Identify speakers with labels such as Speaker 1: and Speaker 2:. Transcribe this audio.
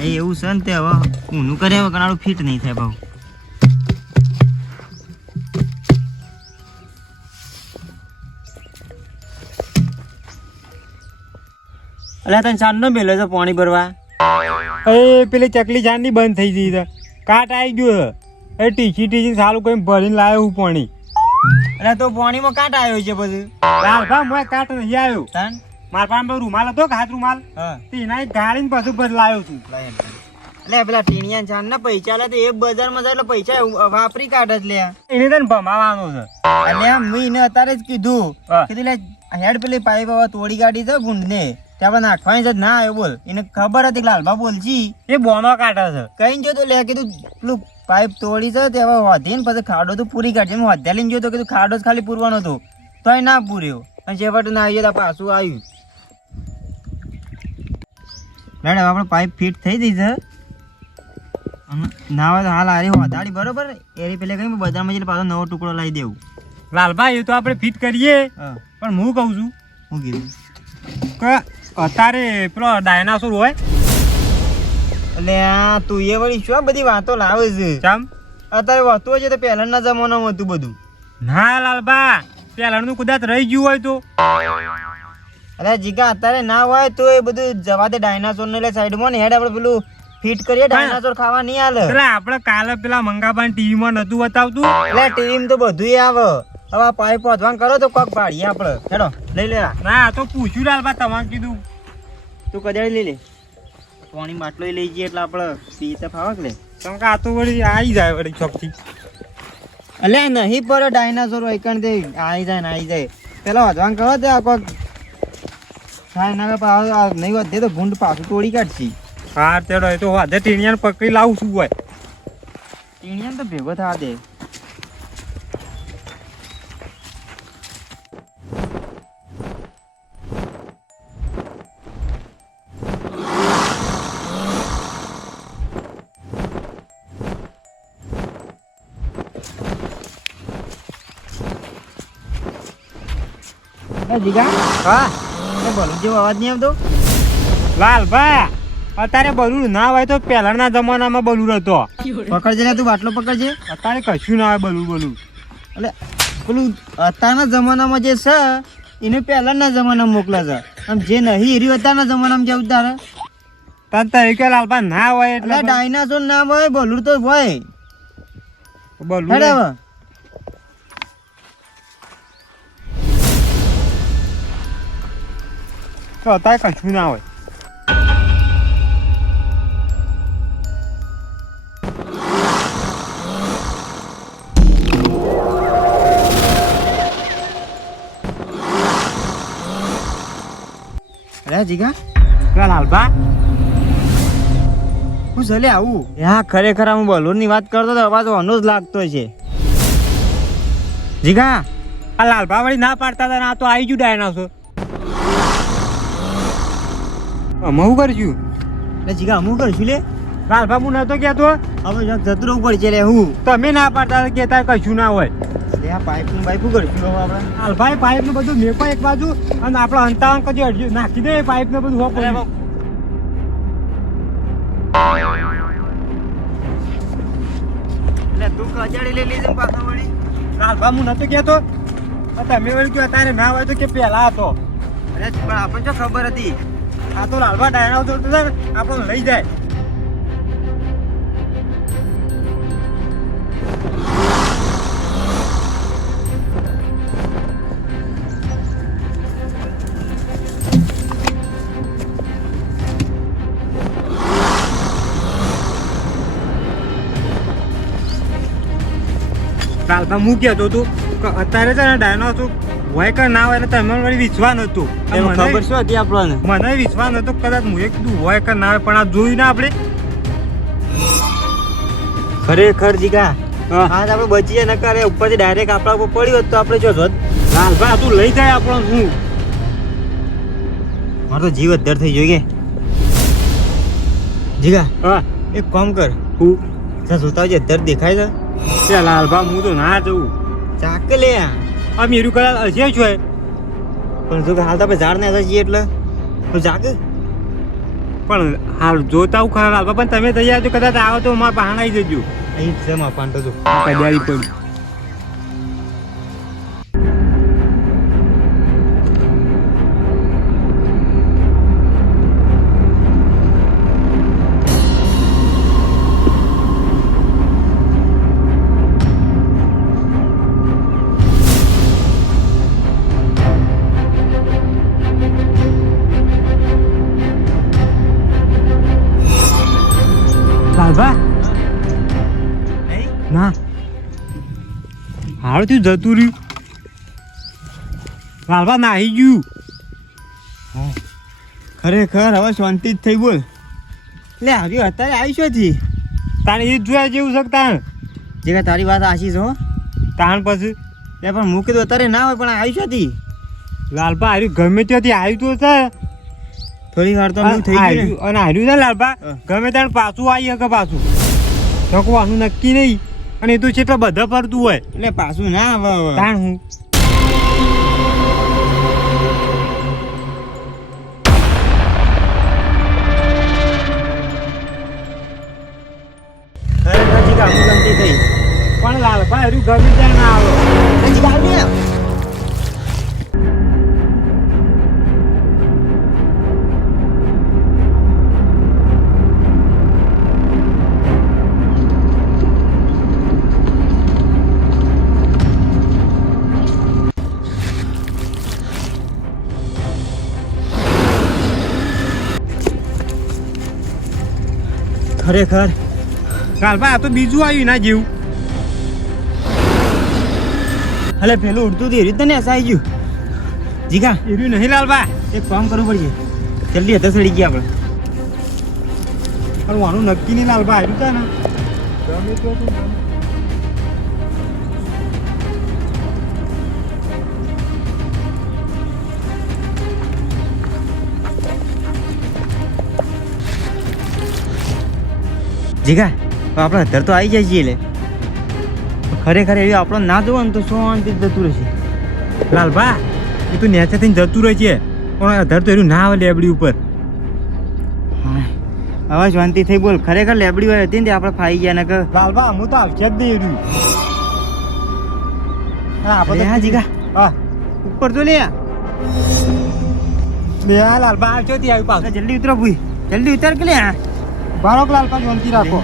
Speaker 1: એ એવું છે ને તે હવે ઊનું કરે હવે કણાળું ફિટ નહીં થાય ભાવ અલ્યા તને સાંજનો મેલો છે પાણી ભરવા?
Speaker 2: એ પેલી ચકલી જાનની બંધ થઈ ગઈ છે. કાટ આવી ગયો છે. એ ટીચી ટીચી સારું કઈ ભરીને લાવ્યો હું પાણી.
Speaker 1: અરે તો પાણીમાં કાંટ આવ્યો છે પછી?
Speaker 2: લાલ નથી કાટ નહીં આવ્યો. મારા પાસે રૂમાલ હતો હાથ રૂમાલ?
Speaker 1: હા.
Speaker 2: એક એના ગાડીને પાછું લાવ્યો છું
Speaker 1: એટલે પેલા ટીણિયા જાન ના પૈસા લે તો એ બજારમાં માં એટલે પૈસા વાપરી કાઢે જ લે.
Speaker 2: એને તને ભમાવાનો છે.
Speaker 1: એટલે આમ મેં એને અત્યારે જ કીધું. કીધું લે હેડ પેલી પાઇપ હવે તોડી કાઢી છે ગુંડને. ત્યાં આપણે નાખવાની છે ના આવ્યો બોલ. એને ખબર હતી લાલબા બોલજી.
Speaker 2: એ બોનો કાઢે છે.
Speaker 1: કઈ જો તો લે કીધું પેલું પાઇપ તોડી છે તે હવે વધી ને પછી ખાડો તો પૂરી કાઢી મેં વધ્યા લઈને જોયો તો કીધું ખાડો જ ખાલી પૂરવાનો હતો. તોય ના પૂર્યો. અને છેવટે ના આવી તો પાછું આવ્યું. મેડમ આપણે પાઇપ ફિટ થઈ ગઈ છે. અને ના હોય તો હાલ આરી વધારી બરોબર? એરી પેલે કઈ બજારમાં જઈને પાછો નવો ટુકડો લાવી દેવું.
Speaker 2: લાલભાઈ એ તો આપણે ફિટ કરીએ. પણ હું કહું છું
Speaker 1: હું કીધું.
Speaker 2: કે અત્યારે પેલો ડાયનાસોર હોય.
Speaker 1: એટલે આ તું એ વળી શું બધી વાતો લાવે છે?
Speaker 2: ચમ?
Speaker 1: અત્યારે વાતો છે તો પહેલાના જમાનામાં હતું બધું.
Speaker 2: ના લાલભા પહેલાનું કદાચ રહી ગયું હોય તો.
Speaker 1: અરે જીગા અત્યારે ના હોય તો એ બધું જવા દે ડાયનાસોર ને એટલે સાઈડમાં ને હેડ આપણે પેલું ફિટ કરીએ ડાયનાસોર ખાવા નહીં આલે
Speaker 2: એટલે આપણે કાલે પેલા મંગાબાન ટીવીમાં નતું બતાવતું?
Speaker 1: એટલે ટીવી તો બધું આવે. હવે પાઇપ વધવાન કરો તો કોક પાડીએ આપણે. હેડો લઈ લે આ.
Speaker 2: ના આ તો પૂછ્યું લાલબા તમારે કીધું.
Speaker 1: તું કદાળ લઈ લે. પાણી બાટલો લઈ જઈએ એટલે આપણે પી તો ફાવા લે.
Speaker 2: કેમ કે આ તો વળી આવી જાય વળી ચોકથી.
Speaker 1: અલે નહીં પર ડાયનાસોર વૈકણ દે. આવી જાય ને આવી જાય. પેલા વધવાન કરો તો આ કોક થાય ના પાછું નહીં વધે તો ગુંડ પાછું તોડી કાઢશી.
Speaker 2: હા તેડો એ તો વાધે ટીણિયાને પકડી લાવું છું હોય
Speaker 1: ટીણિયા તો ભેગો થવા દે. જીગા
Speaker 2: હા.
Speaker 1: ભલું જેવો અવાજ નહીં આવતો.
Speaker 2: લાલભા અત્યારે બલુર ના હોય તો પહેલાના જમાનામાં બલુર હતો.
Speaker 1: પકડજે ને તું બાટલો પકડજે.
Speaker 2: અત્યારે કશું ના હોય બલુર બલુર.
Speaker 1: એટલે પેલું અત્યારના જમાનામાં જે છે એને પહેલાના જમાનામાં મોકલે છે. આમ જે નહીં એરી અત્યારના જમાનામાં જવું તારે
Speaker 2: તાર તરીકે લાલબા ના હોય
Speaker 1: એટલે ડાયનાસોર ના હોય બોલું તો હોય.
Speaker 2: બલુર તો કશું ના હોય
Speaker 1: અરે જીગા
Speaker 2: પેલા લાલબા
Speaker 1: હું ચલે આવું હા ખરેખર હું બલૂનની વાત કરતો તો અવાજ અનો જ લાગતો છે. જીગા
Speaker 2: આ લાલબા વળી ના પાડતા હતા ને આ તો આવી ગયું ડાયનાસોર. અમે કરશું
Speaker 1: એટલે જીગા અમુક કરશું લે?
Speaker 2: લાલબા હું નતો કહેતો
Speaker 1: હવે જતું રહેવું પડશે લે હું.
Speaker 2: તમે ના પાડતા હતા કહેતા કશું ના હોય.
Speaker 1: આ પાઇપનું પાઇપ કરશું હવે આપણે?
Speaker 2: લાલભાઈ પાઇપ ને બધું મેકો એક બાજુ અને આપણે અંતાવન કદી અડ્યું. નાખી દે પાઇપને બધું હોપ
Speaker 1: એટલે તું કજાડી લઈ લીધી ને પાછો વળી.
Speaker 2: લાલભા હું નતો કહેતો આ તમે વળી કયો અત્યારે ના હોય તો કે પહેલા હતો.
Speaker 1: અરે પણ આપણને શું ખબર હતી.
Speaker 2: આ તો લાલવા ડાયણા તો આપણને લઈ જાય. લાલભા હું તો તું અત્યારે છે ને ડાયનો હોય કે ના હોય એટલે તમે વળી વિશ્વાસ
Speaker 1: એમાં ખબર શું હતી આપણને?
Speaker 2: મને વિશ્વાસ નતો કદાચ હું એક તું વાયકર ના હોય પણ આ જોયું ને આપણે?
Speaker 1: ખરેખર જીગા
Speaker 2: હા.
Speaker 1: આજ આપણે બચીએ ન કરે ઉપરથી ડાયરેક્ટ આપણા ઉપર પડ્યું હોત તો આપણે જો જોત.
Speaker 2: લાલભા તું લઈ જાય આપણો હું.
Speaker 1: મારો તો જીવ અધર થઈ જોઈએ જીગા
Speaker 2: હા.
Speaker 1: એક કામ કર.
Speaker 2: હું?
Speaker 1: જ્યાં જોતા હોય અદ્ધર દેખાય છે.
Speaker 2: લાલભા હું તો ના જવું
Speaker 1: ચાક લે આ.
Speaker 2: આ મેરું કદાચ હશે હોય.
Speaker 1: પણ જો હાલ તો આપણે ઝાડ ને જઈએ એટલે. જાગ.
Speaker 2: પણ હાલ જોતા હું ખરા પણ તમે તૈયાર છો કદાચ આવો તો મારા પહાણ આવી જજો.
Speaker 1: અહીં છે મારા તો જો.
Speaker 2: કડિયાળી પડી હારું થયું જતું રહ્યું. વાલવા નાહી ગયું.
Speaker 1: ખરેખર હવે શાંતિ જ થઈ બોલ. લે આવ્યો અત્યારે આવી શું થી
Speaker 2: તારે એ જ જોયા જેવું છે તાણ?
Speaker 1: જે કે તારી વાત આશી છો
Speaker 2: તાણ પછી?
Speaker 1: લે પણ મૂકી દો અત્યારે ના હોય પણ આવી શું થી
Speaker 2: લાલબા હાર્યું ગમે ત્યાંથી આવ્યું તો છે.
Speaker 1: થોડી વાર તો હું થઈ ગયું
Speaker 2: અને હાર્યું છે ને લાલબા ગમે ત્યાં પાછું આવી શકે પાછું. શકવાનું નક્કી નહીં. અને એ તો કેટલા બધા ફરતું હોય.
Speaker 1: એટલે પાછું ના આવે.
Speaker 2: તાણ હું.
Speaker 1: પણ લાલ
Speaker 2: પણ હાર્યું ગમે ત્યાં ના આવે.
Speaker 1: ખરેખર.
Speaker 2: ભાઈ આ તો બીજું આવ્યું ના જેવું.
Speaker 1: હલે પેલું ઉડતું હતું એ રીતે ને હસાઈ ગયું. જીગા
Speaker 2: એર્યું નહીં લાલભાઈ
Speaker 1: એક કામ કરવું પડશે. જલ્દી હતા સડી ગયા આપણે.
Speaker 2: પણ આનું નક્કી નહીં લાલબા આવ્યું છે ને.
Speaker 1: જીગા આપણે અત્યારે તો આવી જાય છીએ એટલે ખરેખર એવી આપણો ના જોવો ને તો શાંતિ જતું રહેશે?
Speaker 2: લાલભા એ તો નેચે થઈને જતું રહે છે. પણ અધર તો એનું ના આવે લેબડી ઉપર.
Speaker 1: હવે શાંતિ થઈ બોલ. ખરેખર લેબડી હોય હતી ને તે આપણે ફાઈ ગયા ને
Speaker 2: લાલભા હું તો આવશે જ નહીં રહ્યું હા આપણે
Speaker 1: હા જીગા.
Speaker 2: હા.
Speaker 1: ઉપર તો લે
Speaker 2: બે હા લાલબા આવશે ત્યાં આવ્યું પાછું.
Speaker 1: જલ્દી ઉતરો ભૂઈ. જલ્દી ઉતર કે લે હા
Speaker 2: બારોક લાલબા શાંતિ રાખો.